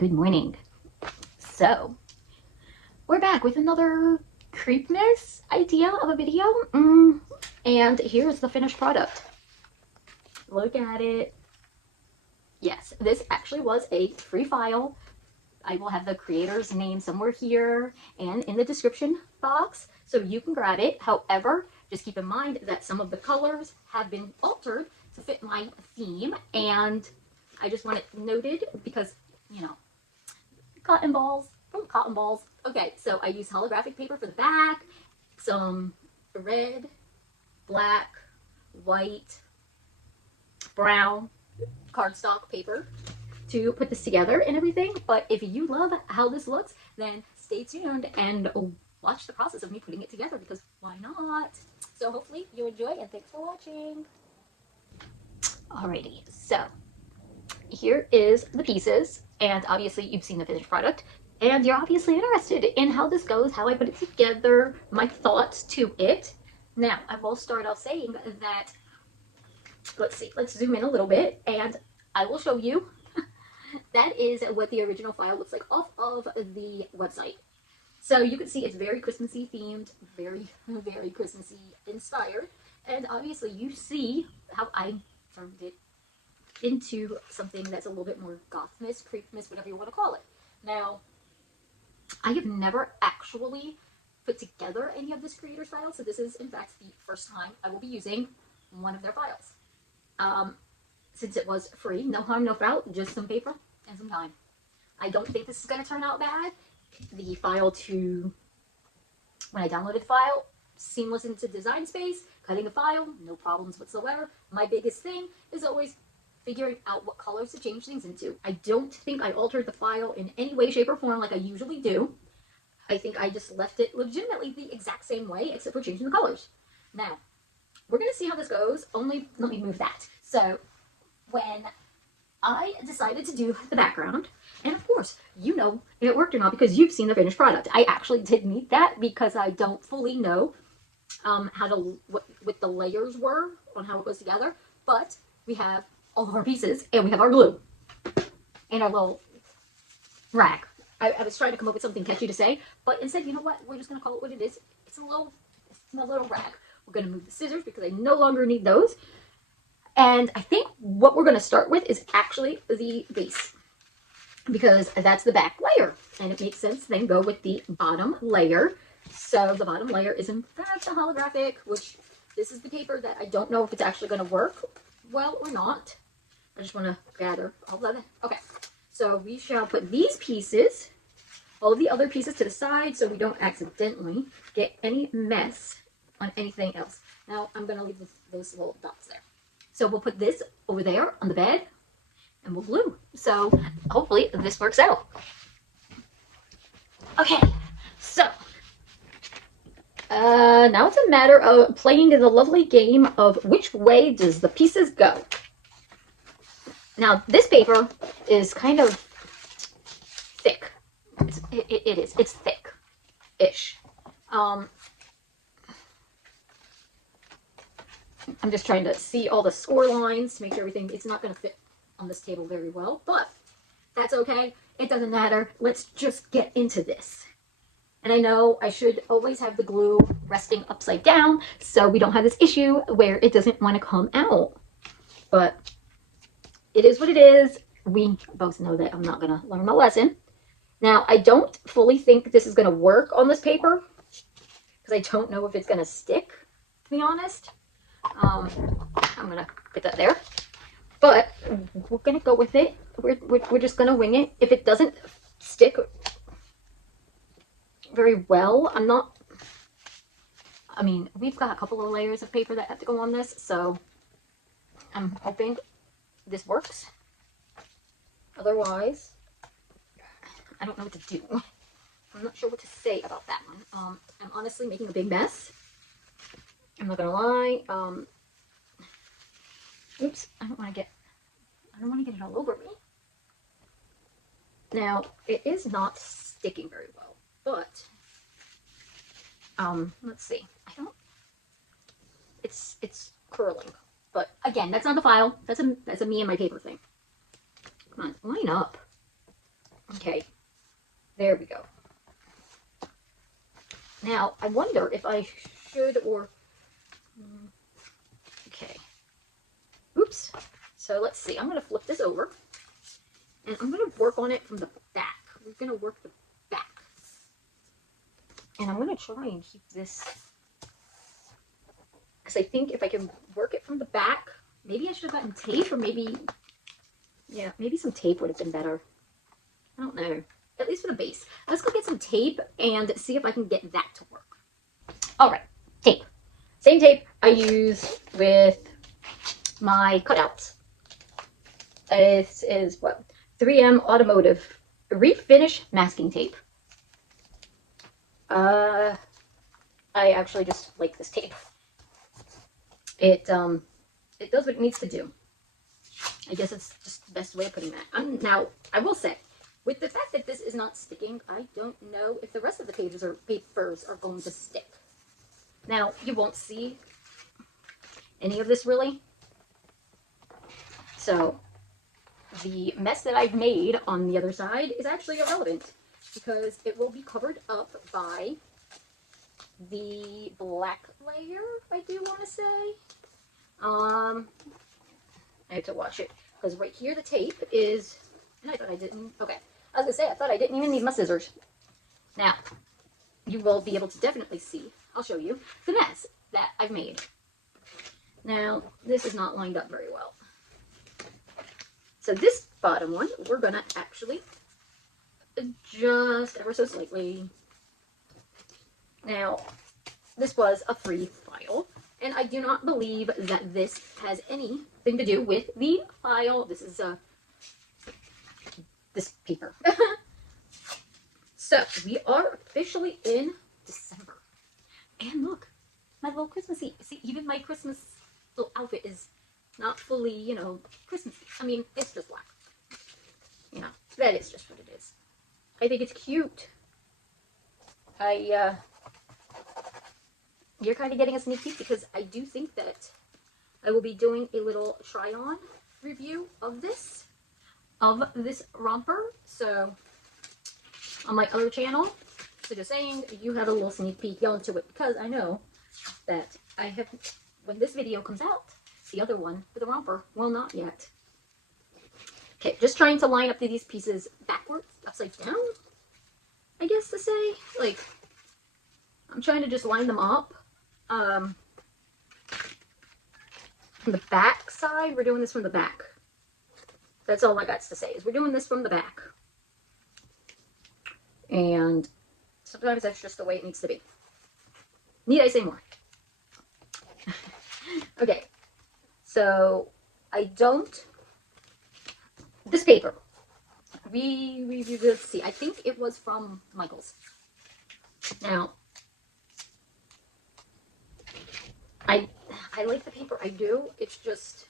Good morning. So, we're back with another Creepmas idea of a video. And here's the finished product. Look at it. Yes, this actually was a free file. I will have the creator's name somewhere here and in the description box so you can grab it. However, just keep in mind that some of the colors have been altered to fit my theme, and I just want it noted because, you know, cotton balls. Cotton balls. Okay, so I use holographic paper for the back, some red, black, white, brown cardstock paper to put this together and everything. But if you love how this looks, then stay tuned and watch the process of me putting it together, because why not? So hopefully you enjoy, and thanks for watching. Alrighty, so here is the pieces, and obviously you've seen the finished product, and you're obviously interested in how this goes, how I put it together, my thoughts to it. Now, I will start off saying that, let's zoom in a little bit, and I will show you. That is what the original file looks like off of the website. So you can see it's very Christmassy themed, very, very Christmassy inspired, and obviously you see how I turned it into something that's a little bit more gothmas, creepmas, whatever you want to call it. Now, I have never actually put together any of this creator's files, so this is in fact the first time I will be using one of their files. Since it was free, no harm, no foul, just some paper and some time. I don't think this is going to turn out bad. The file when I downloaded the file, seamless into design space, cutting a file, no problems whatsoever. My biggest thing is always figuring out what colors to change things into. I don't think I altered the file in any way, shape, or form like I usually do. I think I just left it legitimately the exact same way, except for changing the colors. Now, we're going to see how this goes. Only, let me move that. So, when I decided to do the background, and of course, you know it worked or not because you've seen the finished product. I actually did need that because I don't fully know what the layers were on how it goes together, but we have all of our pieces, and we have our glue, and our little rag. I was trying to come up with something catchy to say, but instead, you know what? We're just going to call it what it is. It's a little rag. We're going to move the scissors because I no longer need those. And I think what we're going to start with is actually the base, because that's the back layer, and it makes sense then go with the bottom layer. So the bottom layer is in fact a holographic, which this is the paper that I don't know if it's actually going to work well or not. I just want to gather all of it. Okay, so we shall put these pieces, all of the other pieces, to the side so we don't accidentally get any mess on anything else. Now I'm going to leave those little dots there. So we'll put this over there on the bed, and we'll glue. So hopefully this works out. Okay, so now it's a matter of playing the lovely game of which way does the pieces go. Now this paper is kind of thick. It is. It's thick-ish. I'm just trying to see all the score lines to make sure everything, it's not going to fit on this table very well, but that's okay. It doesn't matter. Let's just get into this. And I know I should always have the glue resting upside down so we don't have this issue where it doesn't want to come out. But it is what it is. We both know that I'm not going to learn my lesson. Now, I don't fully think this is going to work on this paper because I don't know if it's going to stick, to be honest. I'm going to put that there. But we're going to go with it. We're just going to wing it. If it doesn't stick very well, we've got a couple of layers of paper that have to go on this, so I'm hoping this works. Otherwise, I don't know what to do. I'm not sure what to say about that one. I'm honestly making a big mess. I'm not gonna lie. Oops, I don't want to get it all over me. Now, it is not sticking very well, but let's see. It's curling. But again, that's not the file. That's a me and my paper thing. Come on, line up. I'm Okay, there we go. Now, I wonder if I should or... Okay. Oops. So let's see. I'm going to flip this over. And I'm going to work on it from the back. We're going to work the back. And I'm going to try and keep this... Because I think if I can work it from the back, maybe I should have gotten tape, or maybe... Yeah, maybe some tape would have been better. I don't know. At least for the base. Let's go get some tape and see if I can get that to work. Alright, tape. Same tape I use with my cutouts. This is what? 3M Automotive Wreath Finish Masking Tape. I actually just like this tape. It does what it needs to do. I guess it's just the best way of putting that. Now, I will say, with the fact that this is not sticking, I don't know if the rest of the papers are going to stick. Now, you won't see any of this really. So, the mess that I've made on the other side is actually irrelevant, because it will be covered up by the black layer, I do want to say. I have to watch it, because right here the tape is, and I thought I didn't, okay. I was going to say, I thought I didn't even need my scissors. Now, you will be able to definitely see, I'll show you, the mess that I've made. Now, this is not lined up very well. So this bottom one, we're going to actually adjust ever so slightly. Now, this was a free file, and I do not believe that this has anything to do with the file. This is this paper. So, we are officially in December. And look, my little Christmassy. See, even my Christmas little outfit is not fully, you know, Christmassy. I mean, it's just black. You know, that is just what it is. I think it's cute. You're kind of getting a sneak peek, because I do think that I will be doing a little try-on review of this romper. So, on my other channel. So just saying, you have a little sneak peek onto it, because I know that I have, when this video comes out, the other one for the romper will not yet. Okay, just trying to line up these pieces backwards, upside down, I guess to say. Like, I'm trying to just line them up. From the back side, we're doing this from the back. That's all I got to say, is we're doing this from the back. And sometimes that's just the way it needs to be. Need I say more? Okay, so I don't, this paper, let's see, I think it was from Michael's. Now, I like the paper, I do, it's just,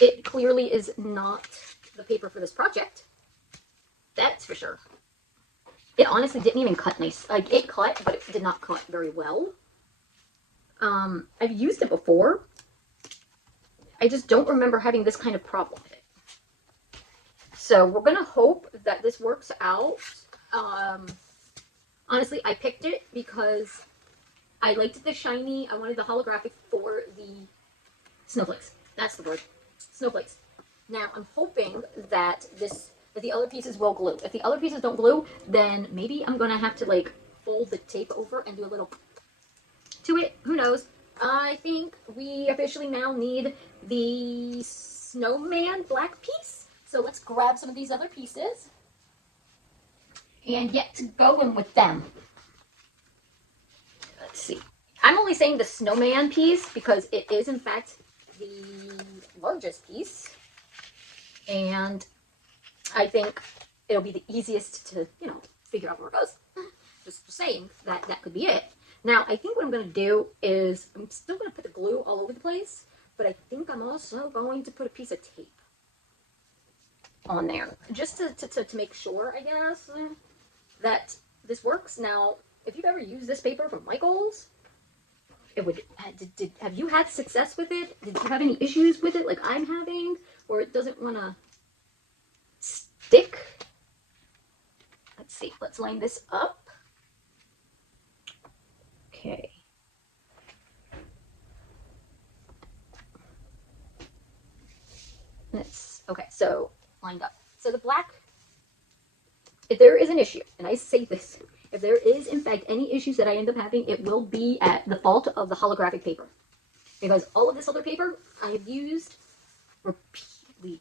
it clearly is not the paper for this project. That's for sure. It honestly didn't even cut nice. Like, it cut, but it did not cut very well. I've used it before. I just don't remember having this kind of problem with it. So, we're going to hope that this works out. Honestly, I picked it because I liked the shiny. I wanted the holographic for the snowflakes. That's the word. Snowflakes. Now, I'm hoping that the other pieces will glue. If the other pieces don't glue, then maybe I'm going to have to, like, fold the tape over and do a little to it. Who knows? I think we officially now need the snowman black piece. So let's grab some of these other pieces and get going with them. Let's see. I'm only saying the snowman piece because it is, in fact, the largest piece. And I think it'll be the easiest to, you know, figure out where it goes. Just saying that that could be it. Now, I think what I'm going to do is, I'm still going to put the glue all over the place, but I think I'm also going to put a piece of tape on there. Just to make sure, I guess, that this works. Now, if you've ever used this paper from Michael's, it would, have you had success with it? Did you have any issues with it like I'm having? Or it doesn't want to stick? see, let's line this up. Okay. Okay, so lined up. So the black, if there is an issue, and I say this, if there is in fact any issues that I end up having, it will be at the fault of the holographic paper. Because all of this other paper I have used repeatedly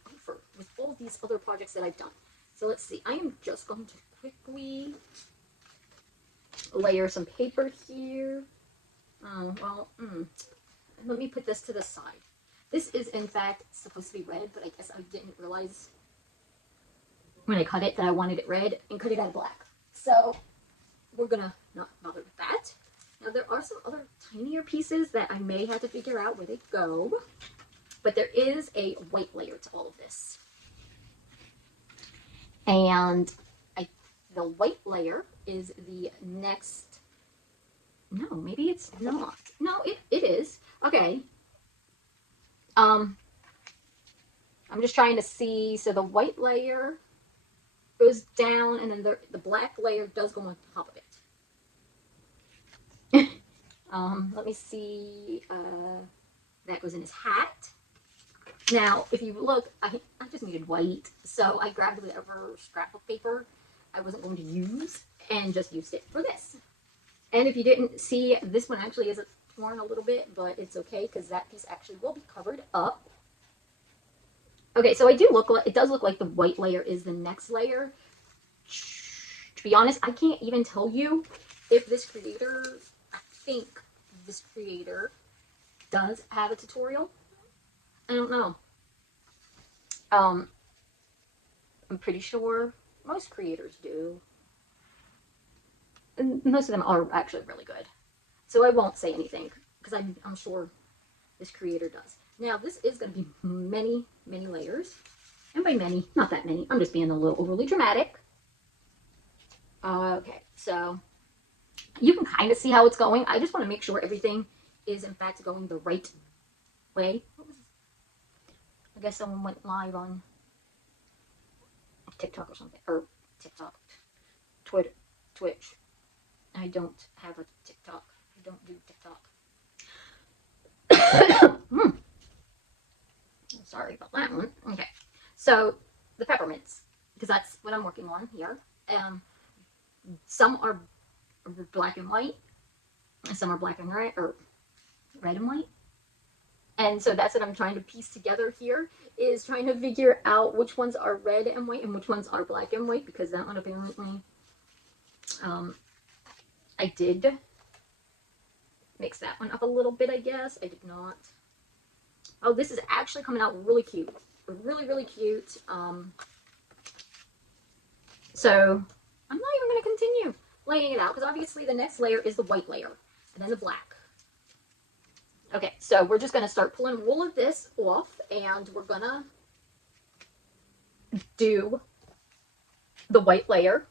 with all of these other projects that I've done. So let's see, I am just going to quickly layer some paper here. Oh, well, let me put this to the side. This is in fact supposed to be red, but I guess I didn't realize when I cut it that I wanted it red and cut it out of black. So we're gonna not bother with that. Now there are some other tinier pieces that I may have to figure out where they go, but there is a white layer to all of this. And the white layer is the next, no, maybe it's not. No, it is. Okay. I'm just trying to see, so the white layer goes down, and then the black layer does go on top of it. Let me see, that goes in his hat. Now, if you look, I just needed white, so I grabbed whatever scrapbook paper I wasn't going to use, and just used it for this. And if you didn't see, this one actually is torn a little bit, but it's okay, because that piece actually will be covered up. Okay, so it does look like the white layer is the next layer. To be honest, I can't even tell you if this creator, I think this creator does have a tutorial. I don't know. I'm pretty sure most creators do. And most of them are actually really good. So I won't say anything, because I'm sure this creator does. Now, this is going to be many, many layers. And by many, not that many. I'm just being a little overly dramatic. Okay, so you can kind of see how it's going. I just want to make sure everything is, in fact, going the right way. I guess someone went live on TikTok or something. Or TikTok. Twitter. Twitch. I don't have a TikTok. I don't do TikTok. Sorry about that one. Okay, so the peppermints, because that's what I'm working on here. Some are black and white, and some are black and red, or red and white. And so that's what I'm trying to piece together here, is trying to figure out which ones are red and white and which ones are black and white, because that one apparently, I did mix that one up a little bit, I guess. I did not. Oh, this is actually coming out really cute. Really, really cute. So I'm not even going to continue laying it out, because obviously the next layer is the white layer, and then the black. Okay, so we're just going to start pulling all of this off, and we're going to do the white layer.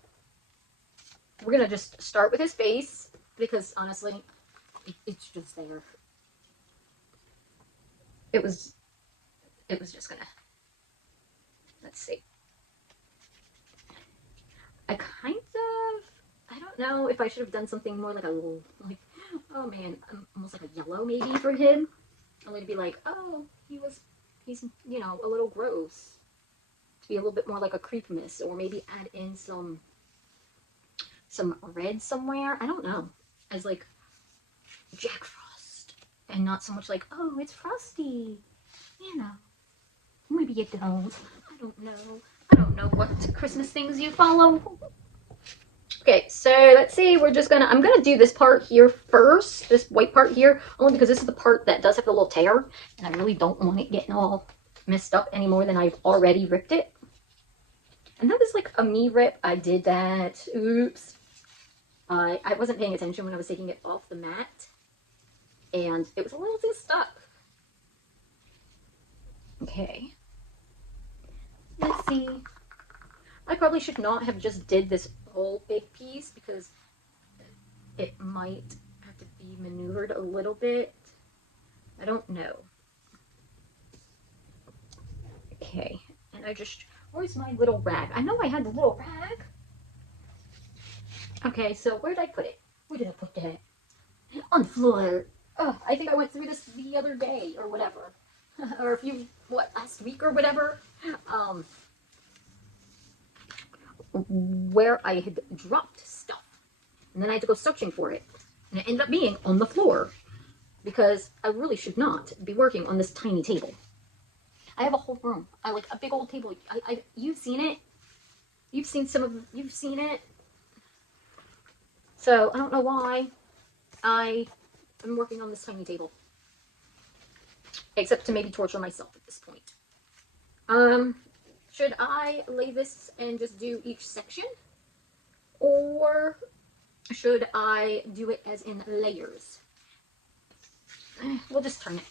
We're going to just start with his face, because honestly, it's just there. It was just gonna, let's see. I don't know if I should have done something more like oh man, almost like a yellow maybe for him. Only to be like, oh, he's, you know, a little gross. To be a little bit more like a Creepmas, or maybe add in some red somewhere. I don't know. As like Jack Frost. And not so much like, oh, it's Frosty. You know. Maybe you don't. I don't know. I don't know what Christmas things you follow. Okay, so let's see. I'm gonna do this part here first. This white part here. Only because this is the part that does have the little tear. And I really don't want it getting all messed up any more than I've already ripped it. And that was like a me rip. I did that. Oops. I wasn't paying attention when I was taking it off the mat. And it was a little too stuck. Okay. Let's see. I probably should not have just did this whole big piece, because it might have to be maneuvered a little bit. I don't know. Okay. And where's my little rag? I know I had the little rag. Okay, so where did I put it? Where did I put that? On the floor. Oh, I think I went through this the other day or whatever. Or a few, last week or whatever. Um, where I had dropped stuff. And then I had to go searching for it. And it ended up being on the floor. Because I really should not be working on this tiny table. I have a whole room. I like a big old table. You've seen it. You've seen it. So I don't know why I am working on this tiny table. Except to maybe torture myself at this point. Should I lay this and just do each section? Or should I do it as in layers? We'll just turn it.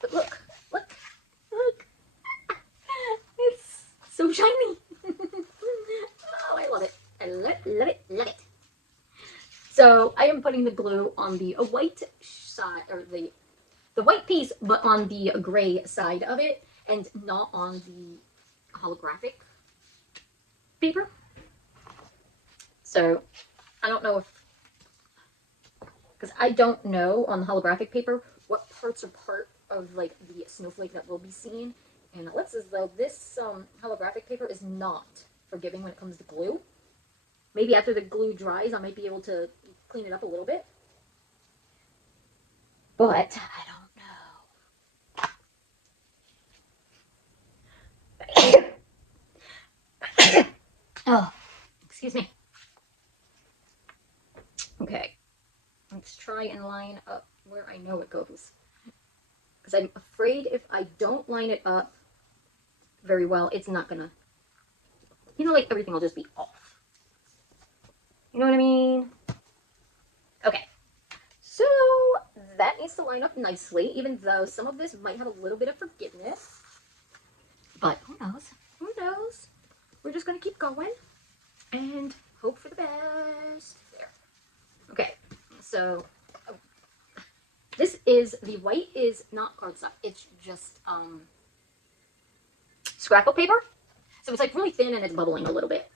But look. It's so shiny. Oh, I love it. I love it. So I am putting the glue on the white side, or the white piece, but on the gray side of it, and not on the holographic paper. So I don't know if, because I don't know on the holographic paper what parts are part of like the snowflake that will be seen. And it looks as though this holographic paper is not forgiving when it comes to glue. Maybe after the glue dries, I might be able to clean it up a little bit. But I don't know. Oh, excuse me. Okay, let's try and line up where I know it goes. Because I'm afraid if I don't line it up very well, it's not gonna, like everything will just be off. You know what I mean? Okay, so that needs to line up nicely, even though some of this might have a little bit of forgiveness. But who knows? Who knows? We're just gonna keep going and hope for the best. There. Okay, so this is, the white is not cardstock, it's just scrapbook paper. So it's like really thin and it's bubbling a little bit.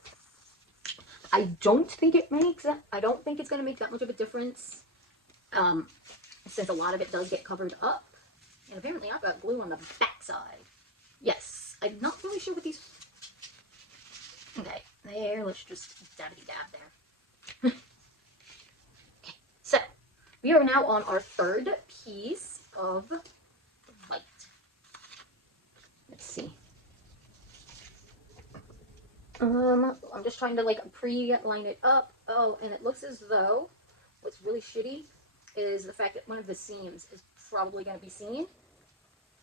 I don't think it's going to make that much of a difference, since a lot of it does get covered up. And apparently I've got glue on the back side. Yes, I'm not really sure what these... Okay, there, let's just dabbity-dab there. Okay, so we are now on our third piece of white. Let's see. I'm just trying to like pre-line it up. Oh, and it looks as though what's really shitty is the fact that one of the seams is probably going to be seen.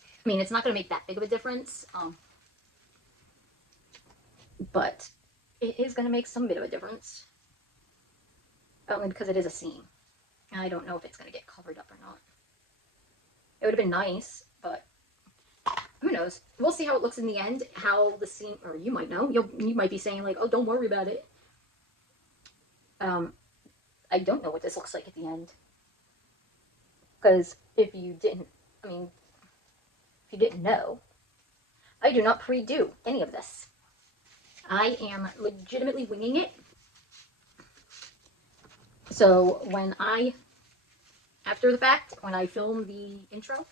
I mean, it's not going to make that big of a difference, but it is going to make some bit of a difference. Only because it is a seam. I don't know if it's going to get covered up or not. It would have been nice, but who knows? We'll see how it looks in the end, how the seam, or you might know. You might be saying like, oh, don't worry about it. I don't know what this looks like at the end. Because if you didn't know, I do not pre-do any of this. I am legitimately winging it. So after the fact, when I film the intro,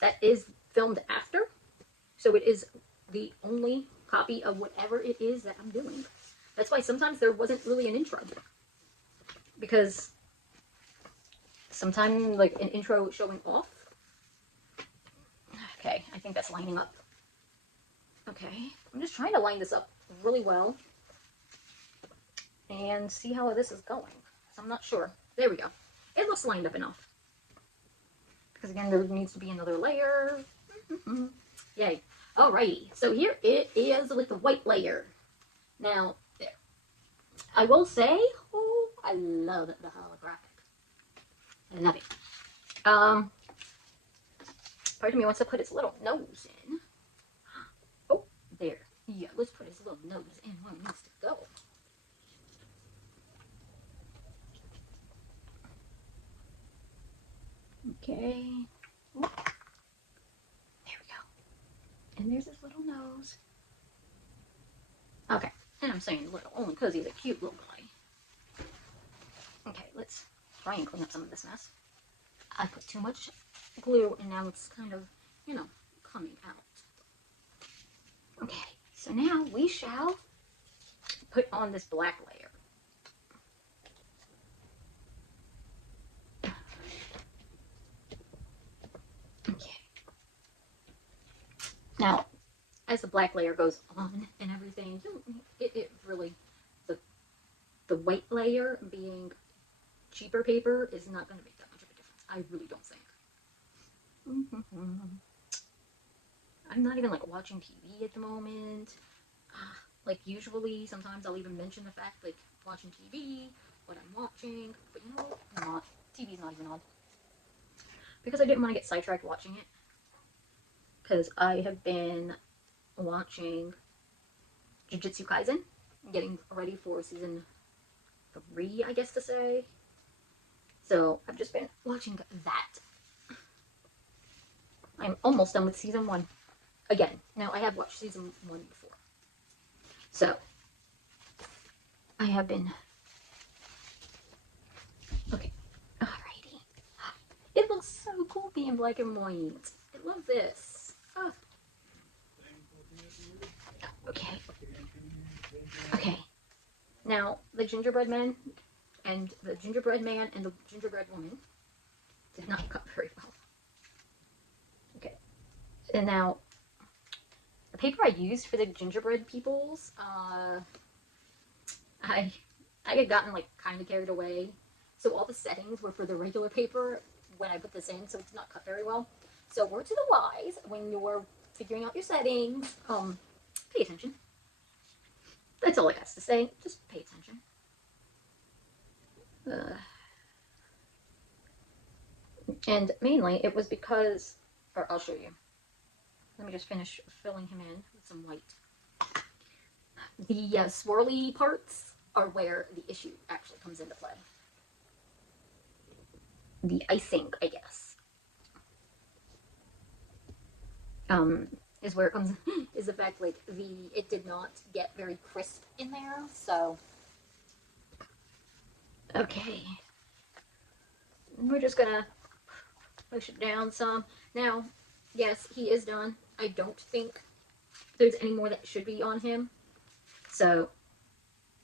that is filmed after. So it is the only copy of whatever it is that I'm doing. That's why sometimes there wasn't really an intro. Because sometimes like an intro showing off. Okay, I think that's lining up. Okay, I'm just trying to line this up really well and see how this is going. So I'm not sure. There we go. It looks lined up enough. Because again, there needs to be another layer. Yay. Alrighty, so here it is with the white layer. Now, there. I will say, oh, I love the holographic. I love it. Part of me wants to put its little nose in. Oh, there. Yeah, let's put his little nose in where it needs to go. Okay. Ooh. There we go. And there's his little nose. Okay. And I'm saying little only because he's a cute little guy. Okay, let's try and clean up some of this mess. I put too much glue and now it's kind of, you know, coming out. Okay, so now we shall put on this black layer. Okay. Now, as the black layer goes on and everything, it really, the white layer being cheaper paper is not going to make that much of a difference. I really don't think. I'm not even like watching TV at the moment. Like usually, sometimes I'll even mention the fact like watching TV, what I'm watching. But you know what? I'm not. TV's not even on because I didn't want to get sidetracked watching it. Because I have been watching Jujutsu Kaisen, getting ready for season 3, I guess to say. So I've just been watching that. I'm almost done with season 1. Again, now I have watched season 1 before. So I have been. Okay, alrighty. It looks so cool being black and white. I love this. Oh. Okay. Okay. Now the gingerbread man and the gingerbread man and the gingerbread woman did not cut very well. Okay. And now the paper I used for the gingerbread peoples, I had gotten like kind of carried away. So all the settings were for the regular paper when I put this in, so it's not cut very well. So word to the wise, when you're figuring out your settings, pay attention. That's all I got to say. Just pay attention. And mainly it was because, or I'll show you. Let me just finish filling him in with some white. The swirly parts are where the issue actually comes into play. The icing, I guess, is where it comes. Is the fact like it did not get very crisp in there. So, okay, we're just gonna push it down some. Now, yes, he is done. I don't think there's any more that should be on him. So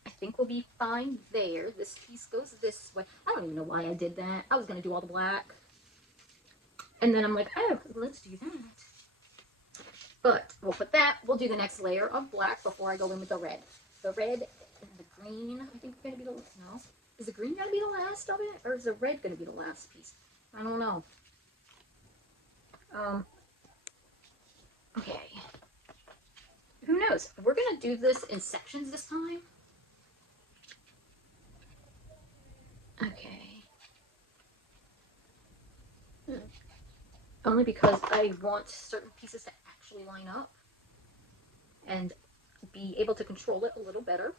I think we'll be fine there. This piece goes this way. I don't even know why I did that. I was going to do all the black. And then I'm like, oh, let's do that. But we'll put that. We'll do the next layer of black before I go in with the red. The red and the green, I think, are going to be the... No. Is the green going to be the last of it? Or is the red going to be the last piece? I don't know. Okay. Who knows? We're going to do this in sections this time. Okay. Only because I want certain pieces to actually line up and be able to control it a little better.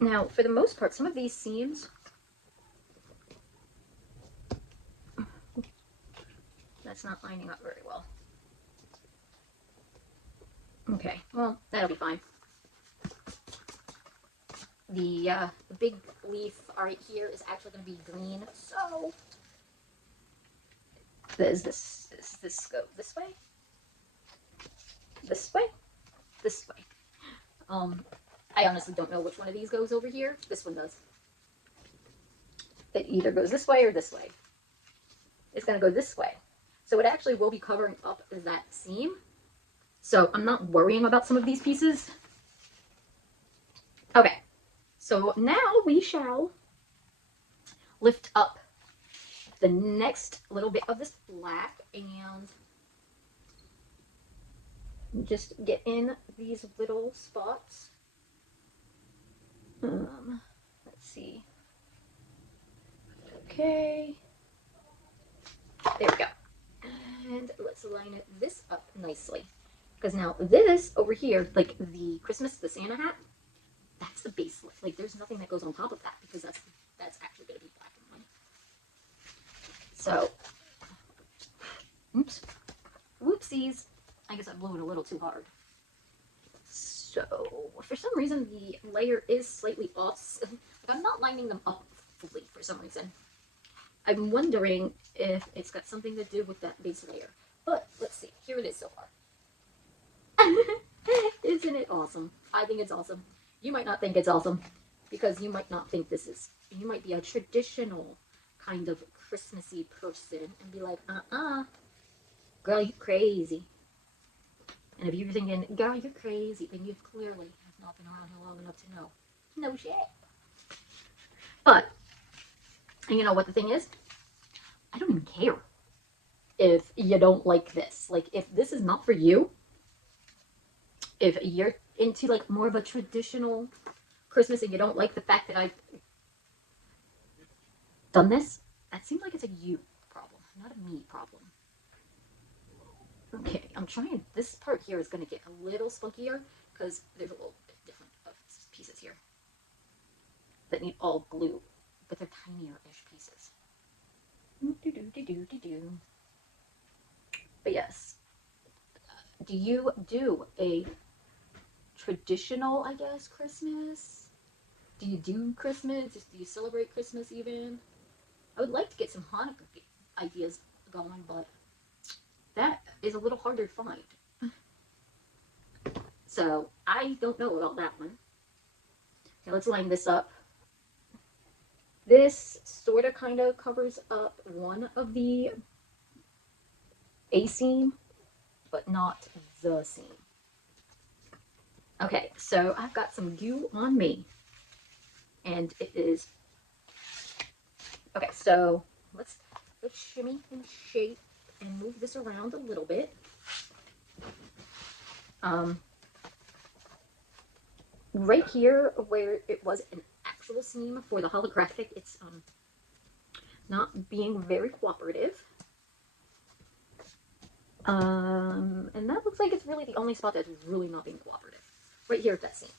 Now, for the most part, some of these seams, that's not lining up very well. Okay, well, that'll be fine. The big leaf right here is actually going to be green, so does this go this way? This way? This way. I honestly don't know which one of these goes over here. This one does. It either goes this way or this way. It's going to go this way. So it actually will be covering up that seam. So I'm not worrying about some of these pieces. Okay. So now we shall lift up the next little bit of this black and just get in these little spots. Let's see. Okay. There we go. And let's line this up nicely. Because now this over here, like the Christmas, the Santa hat, that's the base. Like there's nothing that goes on top of that because that's actually going to be black and white. So, oops. Whoopsies. I guess I blew it a little too hard. So, for some reason, the layer is slightly off. Like, I'm not lining them up fully for some reason. I'm wondering if it's got something to do with that base layer. But, let's see. Here it is so far. Isn't it awesome? I think it's awesome. You might not think it's awesome because you might not think this is, you might be a traditional kind of Christmassy person and be like, girl, you crazy. And if you're thinking, girl, you're crazy, then you clearly have not been around here long enough to know. No shit. But, and you know what the thing is? I don't even care if you don't like this. Like, if this is not for you, if you're into like more of a traditional Christmas and you don't like the fact that I've done this, that seems like it's a you problem, not a me problem. Okay, I'm trying. This part here is going to get a little spunkier because there's a little bit different of pieces here that need all glue, but they're tinier-ish pieces. But yes, do you do a traditional, I guess, Christmas? Do you do Christmas? Do you celebrate Christmas even? I would like to get some Hanukkah ideas going, but that is a little harder to find. So I don't know about that one. Okay, let's line this up. This sort of kind of covers up one of the A seam, but not the seam. Okay, so I've got some glue on me, and it is, okay, so let's shimmy and shape and move this around a little bit. Right here where it was an actual seam for the holographic, it's not being very cooperative. And that looks like it's really the only spot that's really not being cooperative. Right here at that seam.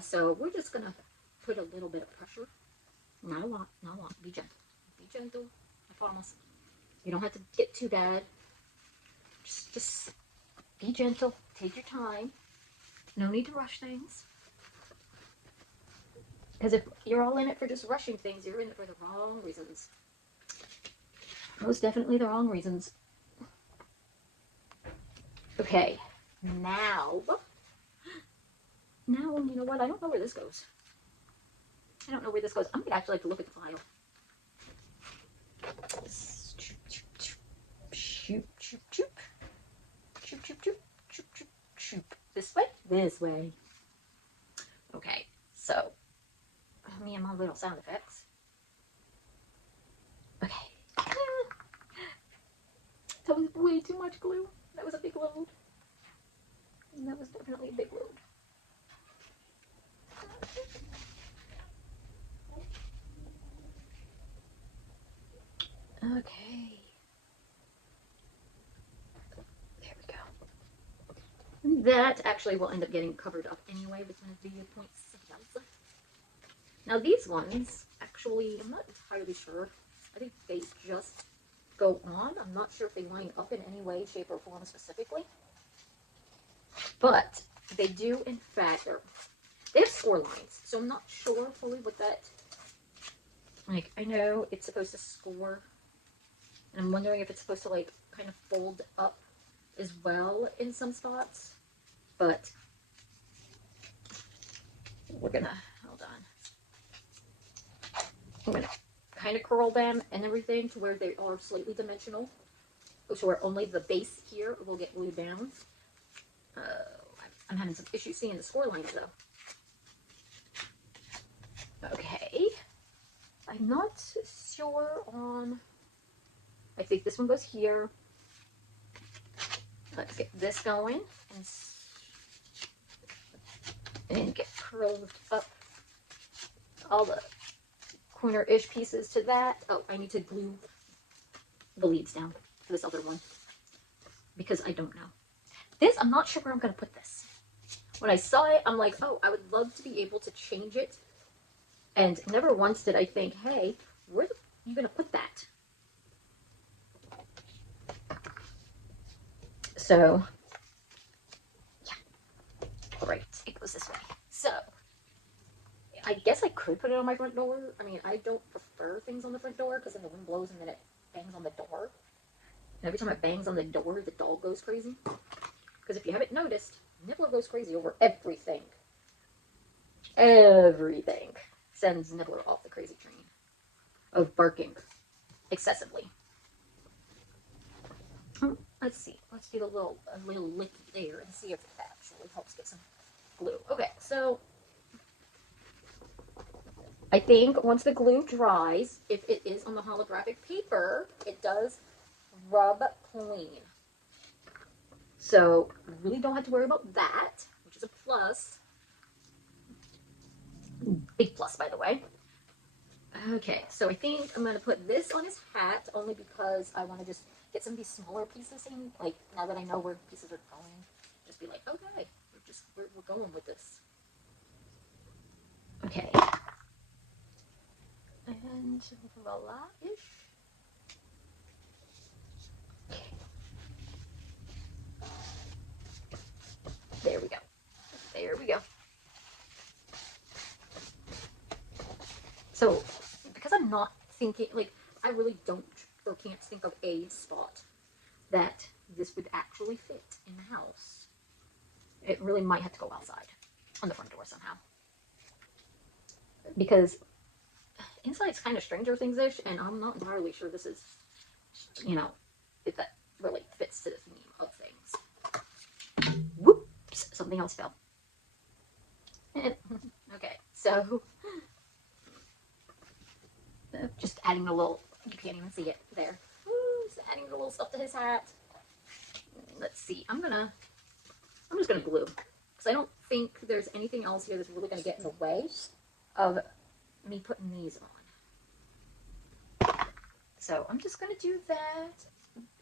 So we're just gonna put a little bit of pressure. Not a lot, not a lot. Be gentle. Be gentle. I promise. You don't have to get too bad. Just be gentle. Take your time. No need to rush things. Because if you're all in it for just rushing things, you're in it for the wrong reasons. Most definitely the wrong reasons. Okay, now, you know what? I don't know where this goes. I don't know where this goes. I'm going to actually like to look at the file. Shoop, shoop, shoop. Shoop, shoop, shoop, shoop, shoop, shoop. This way? This way. Okay, so, me and my little sound effects. Okay. That was way too much glue. That was a big load. That was definitely a big load. Okay. There we go. And that actually will end up getting covered up anyway with my video points. Now these ones, actually, I'm not entirely sure. I think they just go on. I'm not sure if they line up in any way, shape, or form specifically. But they do, in fact, they have score lines. So I'm not sure fully what that, like, I know it's supposed to score. And I'm wondering if it's supposed to, like, kind of fold up as well in some spots. But we're gonna, hold on. I'm gonna kind of curl them and everything to where they are slightly dimensional. So where only the base here will get glued down. I'm having some issues seeing the score lines though. Okay. I'm not sure on, I think this one goes here. Let's get this going and get curled up all the corner-ish pieces to that. Oh, I need to glue the leads down for this other one because I don't know. This, I'm not sure where I'm going to put this. When I saw it, I'm like, oh, I would love to be able to change it. And never once did I think, hey, where are you going to put that? So, yeah. right, it goes this way. So, I guess I could put it on my front door. I mean, I don't prefer things on the front door because then the wind blows and then it bangs on the door. And every time it bangs on the door, the dog goes crazy. Because if you haven't noticed, Nibbler goes crazy over everything. Everything sends Nibbler off the crazy train of barking excessively. Let's see. Let's do a little lick there and see if it actually helps get some glue. Okay, so I think once the glue dries, if it is on the holographic paper, it does rub clean. So you really don't have to worry about that, which is a plus. Big plus, by the way. Okay, so I think I'm going to put this on his hat only because I want to just get some of these smaller pieces in. Like, now that I know where pieces are going, just be like, okay, we're going with this. Okay. And voila-ish. Okay. There we go. There we go. So, because I'm not thinking, like, I really don't or can't think of a spot that this would actually fit in the house. It really might have to go outside on the front door somehow. Because inside's kind of Stranger Things-ish, and I'm not entirely sure this is, you know, if that really fits to the theme of things. Whoops, something else fell. Okay, so just adding a little, you can't even see it there. Just adding a little stuff to his hat. Let's see, I'm just gonna glue, because I don't think there's anything else here that's really gonna get in the way of me putting these on. So I'm just gonna do that,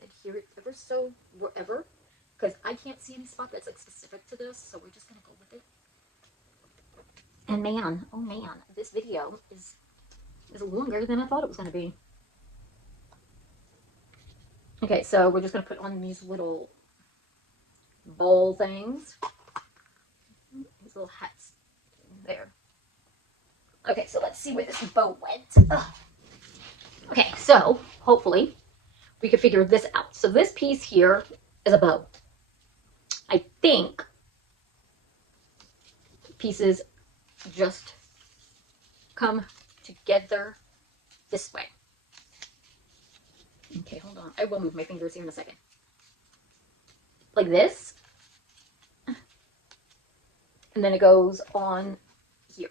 adhere it ever so wherever, because I can't see any spot that's like specific to this, so we're just gonna go with it. And man, oh man, this video is longer than I thought it was gonna be. Okay, so we're just gonna put on these little bowl things, these little hats there. Okay, so let's see where this bow went. Ugh. Okay, so hopefully we can figure this out. So this piece here is a bow. I think pieces just come together this way. Okay, hold on. I will move my fingers here in a second. Like this. And then it goes on here.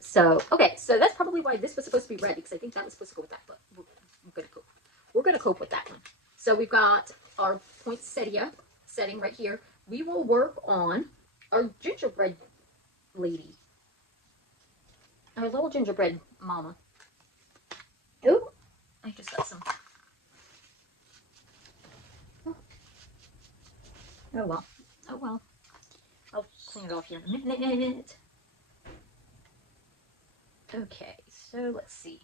So, okay, so that's probably why this was supposed to be red, because I think that was supposed to go with that, but we're gonna cope with that one. So we've got our poinsettia setting right here. We will work on our gingerbread lady. Our little gingerbread mama. Ooh, I just got some. Oh well. Oh well. I'll clean it off here in a minute. Okay, so let's see.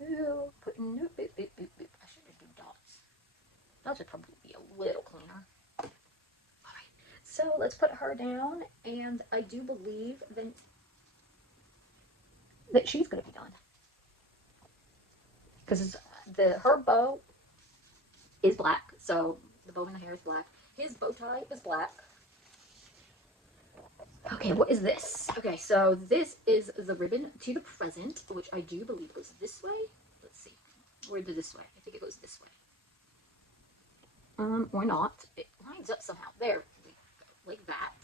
Ooh, putting I should do dots. Dots would probably be a little cleaner. Alright, so let's put her down, and I do believe that she's gonna be done. Because her bow is black, so the bow in the hair is black. His bow tie is black. Okay, what is this? Okay, so this is the ribbon to the present, which I do believe goes this way. Let's see. Where did this way? I think it goes this way. Or not. It lines up somehow. There we go. Like that.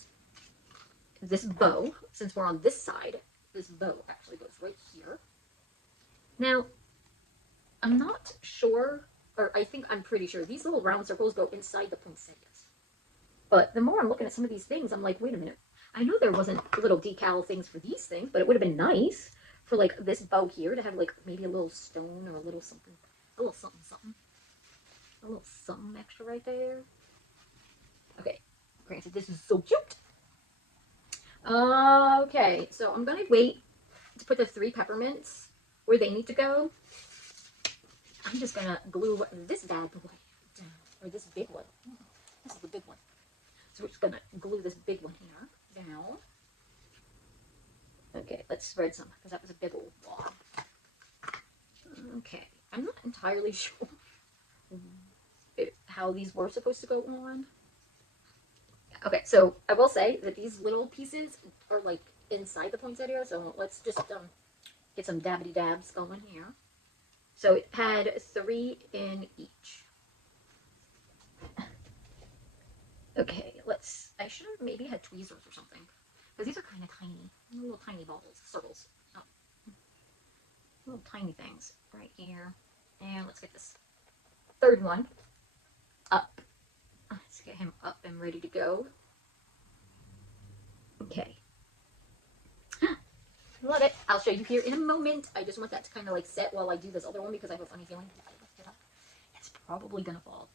This bow, since we're on this side, this bow actually goes right here. Now, I'm not sure, or I think I'm pretty sure, these little round circles go inside the poinsettias. But the more I'm looking at some of these things, I'm like, wait a minute. I know there wasn't little decal things for these things, but it would have been nice for like this bow here to have like maybe a little stone or a little something something. A little something extra right there. Okay, granted, this is so cute. Okay, so I'm gonna wait to put the 3 peppermints where they need to go. I'm just gonna glue this bad boy down, or this big one. This is the big one. So we're just gonna glue this big one here down. Okay, let's spread some because that was a big old blob. Okay, I'm not entirely sure how these were supposed to go on. Okay, so I will say that these little pieces are like inside the poinsettia, so let's just get some dabbity dabs going here. So it had 3 in each. Okay, I should have maybe had tweezers or something, because these are kind of tiny, little tiny balls, circles, oh, little tiny things right here. And let's get this third one up. Let's get him up and ready to go. Okay. Love it. I'll show you here in a moment. I just want that to kind of like set while I do this other one because I have a funny feeling if I lift it up, it's probably gonna fall.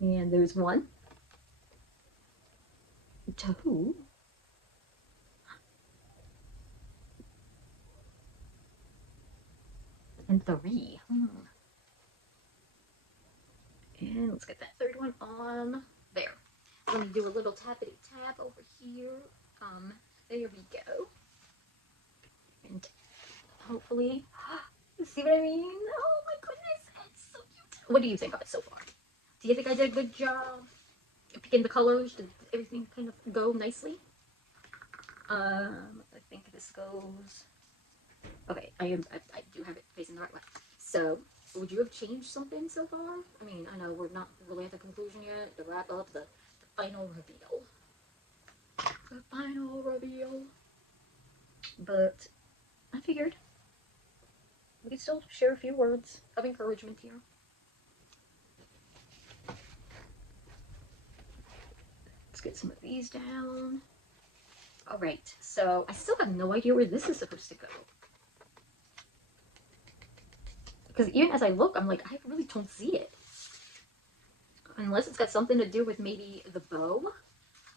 And there's 1, 2, and 3. And let's get that third one on there. Let me do a little tappity tap over here. There we go. And hopefully, see what I mean? Oh my goodness, it's so cute. What do you think of it so far? Do you think I did a good job picking the colors? Did everything kind of go nicely? I think this goes. Okay, I do have it facing the right way. So, would you have changed something so far? I mean, I know we're not really at the conclusion yet. The wrap up, the final reveal. The final reveal. But I figured we could still share a few words of encouragement here. Let's get some of these down. Alright, so I still have no idea where this is supposed to go. Because even as I look, I'm like, I really don't see it. Unless it's got something to do with maybe the bow,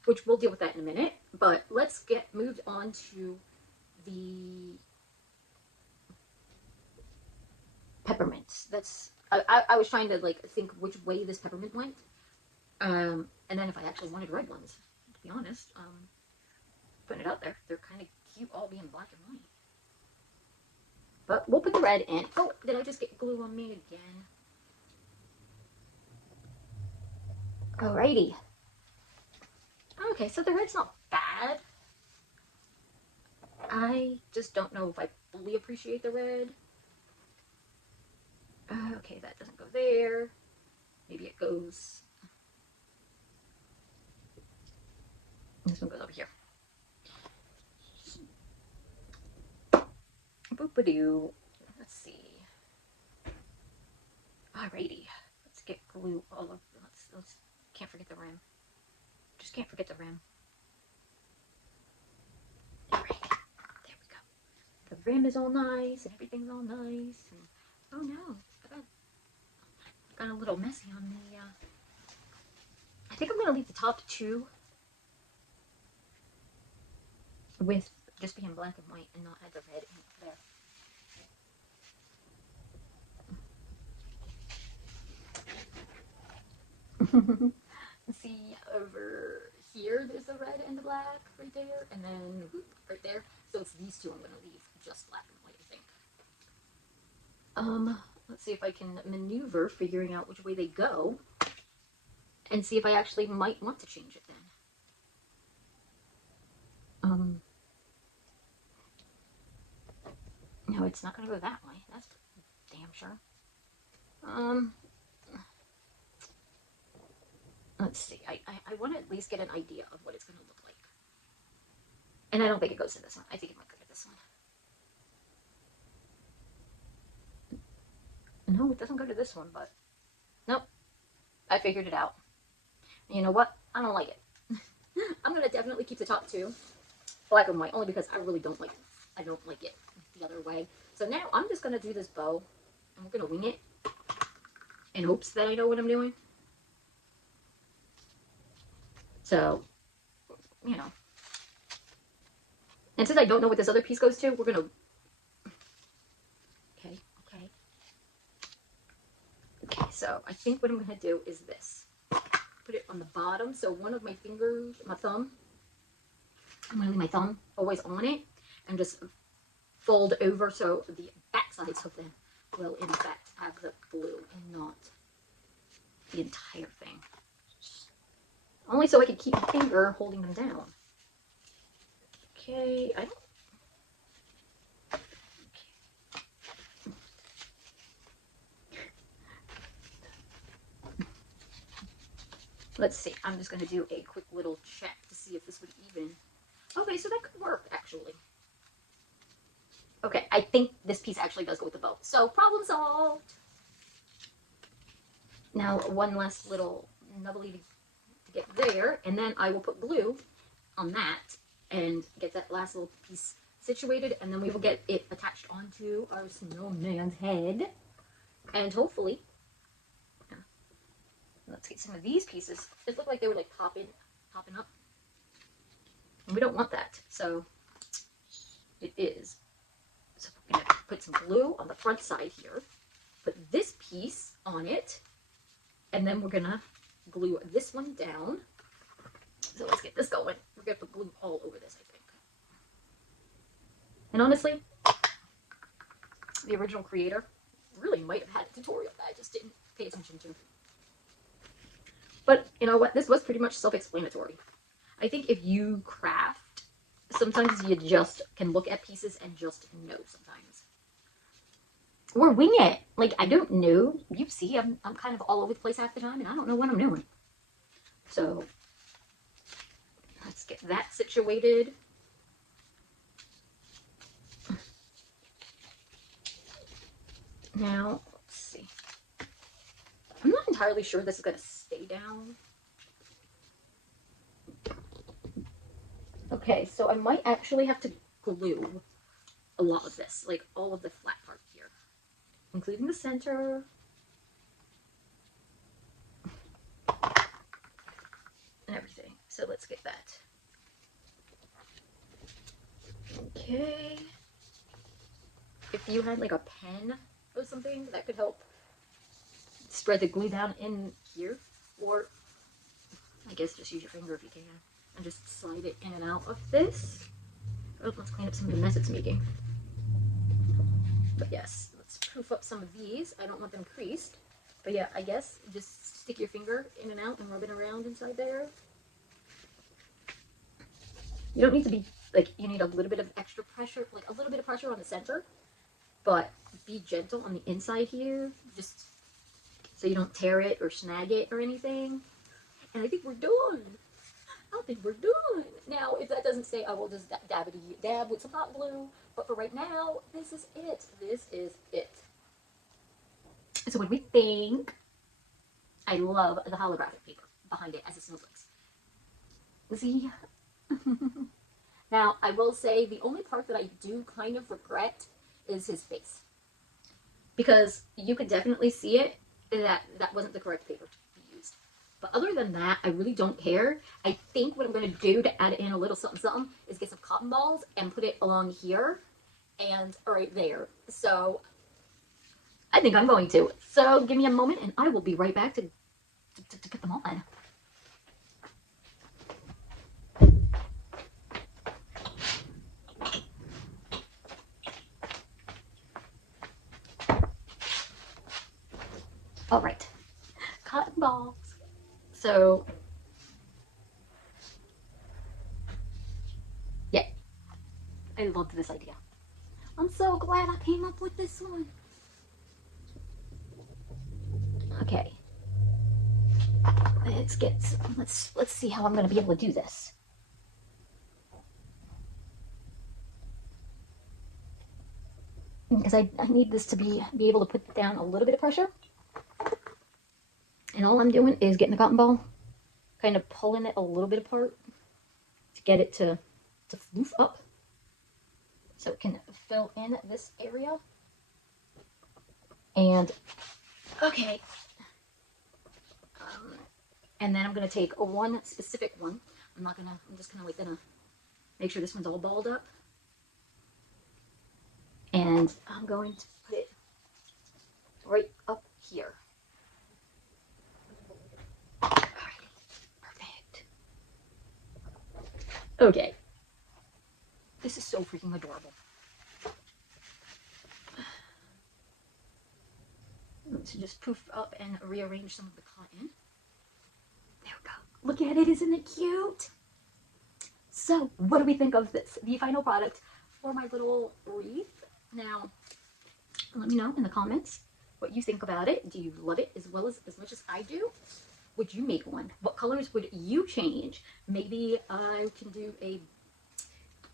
which we'll deal with that in a minute. But let's get moved on to the peppermint. I was trying to like think which way this peppermint went. And then if I actually wanted red ones, to be honest, putting it out there, they're kind of cute all being black and white. But we'll put the red in. Oh, did I just get glue on me again? Alrighty. Okay, so the red's not bad. I just don't know if I fully appreciate the red. Okay, that doesn't go there. Maybe it goes... This one goes over here. Boop-a-doo. Let's see. Alrighty. Let's get glue all over. Let's can't forget the rim. Just can't forget the rim. Alright. There we go. The rim is all nice and everything's all nice. And, oh no. I got a little messy on the I think I'm gonna leave the top 2 with just being black and white and not add the red in there. See over here, there's the red and the black right there, and then whoop, right there. So it's these 2 I'm gonna leave just black and white, I think. Let's see if I can maneuver figuring out which way they go, and see if I actually might want to change it then. No, it's not gonna go that way. That's damn sure. Let's see. I want to at least get an idea of what it's gonna look like. And I don't think it goes to this one. I think it might go to this one. No, it doesn't go to this one, but nope. I figured it out. And you know what? I don't like it. I'm gonna definitely keep the top 2 black and white, only because I really don't like it. I don't like it the other way. So now I'm just gonna do this bow, and we're gonna wing it in hopes that I know what I'm doing. So, you know. And since I don't know what this other piece goes to, we're gonna... Okay. Okay, so I think what I'm going to do is this. Put it on the bottom, so one of my fingers, my thumb, I'm going to leave my thumb always on it, and just fold over so the back sides of them will in fact have the glue and not the entire thing. Only so I can keep my finger holding them down. Okay, I don't. Let's see. I'm just going to do a quick little check to see if this would even. Okay, so that could work actually. Okay, I think this piece actually does go with the bow. So problem solved. Now one last little nubbly to get there, and then I will put glue on that and get that last little piece situated, and then we will get it attached onto our snowman's head, and hopefully, let's get some of these pieces. It looked like they were like popping up, and we don't want that, so it is. So we're gonna put some glue on the front side here, put this piece on it, and then we're gonna glue this one down. So let's get this going. We're gonna put glue all over this, I think. And honestly, the original creator really might have had a tutorial that I just didn't pay attention to. But you know what? This was pretty much self-explanatory. I think if you craft, sometimes you just can look at pieces and just know sometimes. Or wing it. Like, I don't know. You see, I'm kind of all over the place half the time, and I don't know what I'm doing. So, let's get that situated. Now, let's see. I'm not entirely sure this is going to stay down. Okay, so I might actually have to glue a lot of this, like all of the flat part here, including the center. And everything. So let's get that. Okay. If you had like a pen or something, that could help spread the glue down in here, or I guess just use your finger if you can, and just slide it in and out of this. Oh, let's clean up some of the mess it's making. But yes, let's proof up some of these. I don't want them creased, but yeah, I guess just stick your finger in and out and rub it around inside there. You don't need to be, like, you need a little bit of extra pressure, like a little bit of pressure on the center, but be gentle on the inside here, just so you don't tear it or snag it or anything. And I think we're done. I think we're done. Now, if that doesn't say, I will just dab with some hot glue. But for right now, this is it. This is it. So what do we think? I love the holographic paper behind it as it snowflakes. See? Now, I will say the only part that I do kind of regret is his face. Because you could definitely see it that wasn't the correct paper to be used. But other than that, I really don't care. I think what I'm going to do to add in a little something something is get some cotton balls and put it along here and right there. So I think I'm going to. So give me a moment and I will be right back to put them on. All right, cotton balls. So, yeah, I loved this idea. I'm so glad I came up with this one. Okay, let's see how I'm going to be able to do this. Because I need this to be able to put down a little bit of pressure. And all I'm doing is getting the cotton ball, kind of pulling it a little bit apart to get it to floof up so it can fill in this area. And, okay. And then I'm going to take one specific one. I'm just kind of like going to make sure this one's all balled up. And I'm going to put it right up here. Okay. This is so freaking adorable. Let's just poof up and rearrange some of the cotton. There we go. Look at it, isn't it cute? So, what do we think of this? The final product for my little wreath. Now, let me know in the comments what you think about it. Do you love it as well as much as I do? Would you make one? What colors would you change? Maybe I can do a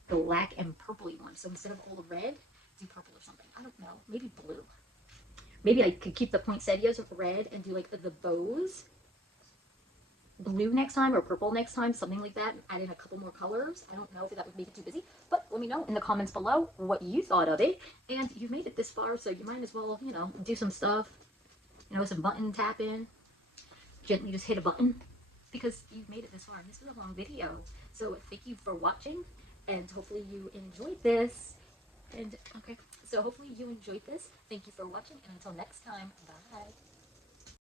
black and purpley one. So instead of all the red, do purple or something. I don't know. Maybe blue. Maybe I could keep the poinsettias red and do like the bows blue next time or purple next time, something like that. Add in a couple more colors. I don't know if that would make it too busy, but let me know in the comments below what you thought of it. And you've made it this far, so you might as well, you know, do some stuff, you know, some button tapping, gently just hit a button because you've made it this far. And this was a long video, so thank you for watching, and hopefully you enjoyed this. And okay, so hopefully you enjoyed this. Thank you for watching, and until next time, bye.